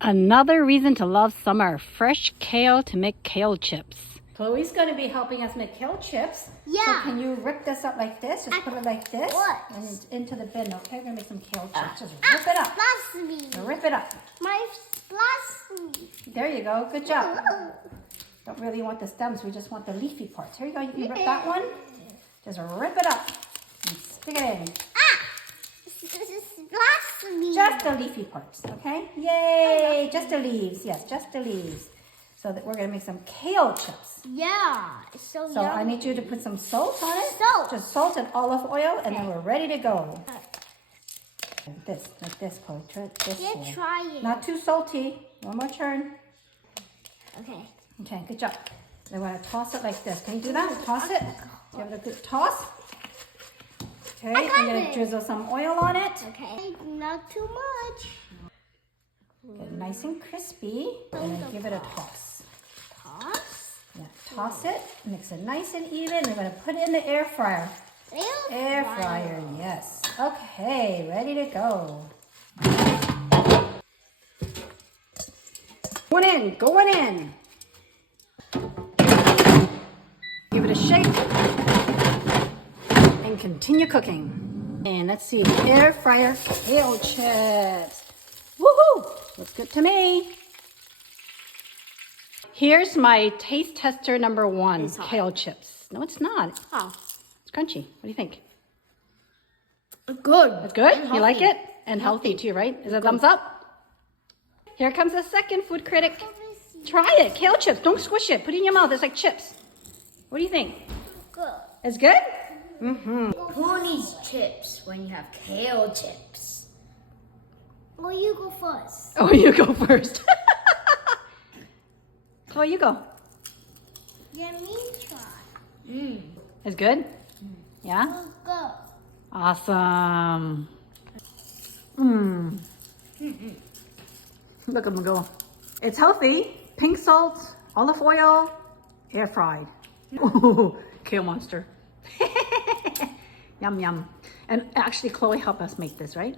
Another reason to love summer, fresh kale to make kale chips. Chloe's going to be helping us make kale chips. Yeah. So can you rip this up like this? Just put it like this. What? And into the bin, okay? We're going to make some kale chips. Just rip it up. Splash me. Rip it up. My splash me. There you go. Good job. Don't really want the stems. We just want the leafy parts. Here you go. You can rip that one. Just rip it up. And stick it in. Splash me. Just the leafy parts, okay? Yay! Just the leaves. Yes, just the leaves. So that we're going to make some kale chips. Yeah. It's so So yummy. I need you to put some salt on it. Salt. Just salt and olive oil, and then we're ready to go. Like this, Chloe. This Can't way. try it. Not too salty. One more turn. Okay. Okay, good job. Then we're going to toss it like this. Can you do that? Toss it. Give it a good toss. Okay, I'm going to drizzle some oil on it. Okay. Not too much. Get it nice and crispy, and then give it a toss. Toss. Yeah, toss it, mix it nice and even. We're going to put it in the air fryer. Air fryer, yes. Okay, ready to go. Going in. Give it a shake and continue cooking. And let's see, air fryer kale chips. Woohoo! Looks good to me. Here's my taste tester number 1, kale chips. No, it's not. Oh. It's crunchy. What do you think? Good. It's good? You like it? And healthy too, right? Is it a thumbs up? Here comes the second food critic. Try it. Kale chips. Don't squish it. Put it in your mouth. It's like chips. What do you think? Good. It's good? Mm-hmm. Who needs chips when you have kale chips? Well, you go first. Oh, you go first. Chloe, you go. Let me try. It's good? Yeah? Oh, go. Awesome. Look at them go. It's healthy. Pink salt, olive oil, air fried. Kale monster. Yum, yum. And actually, Chloe helped us make this, right?